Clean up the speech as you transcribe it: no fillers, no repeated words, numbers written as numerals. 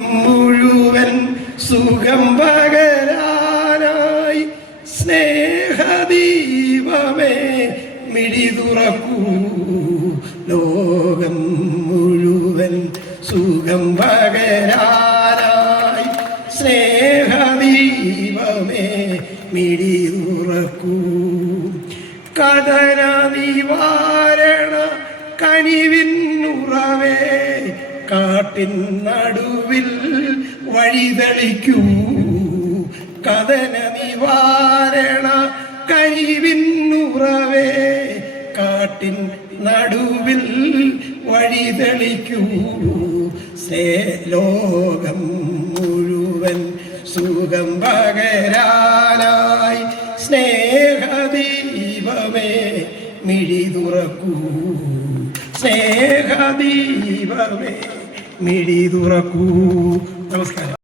മുഴുവൻ സുഖം പകരാനായി സ്നേഹദീപമേ മിഴി തുറക്കൂ. ലോകം മുഴുവൻ സുഖം പകരാനായി സ്നേഹദീപമേ മിഴി തുറക്കൂ. കഥന നിവാരണ കനിവിന്നുറവേ കാട്ടിൻ നടുവിൽ വഴിതെളിക്കൂ. കഥന നിവാരണ കനിവിന്നുറവേ കാട്ടിൻ നടുവിൽ വഴിതെളിക്കൂ. ലോകം മുഴുവൻ സുഖം പകരാനായി സ്നേഹദീപമേ മിഴി തുറക്കൂ. സ്നേഹദീപമേ മിഴി തുറക്കൂ. നമസ്കാരം.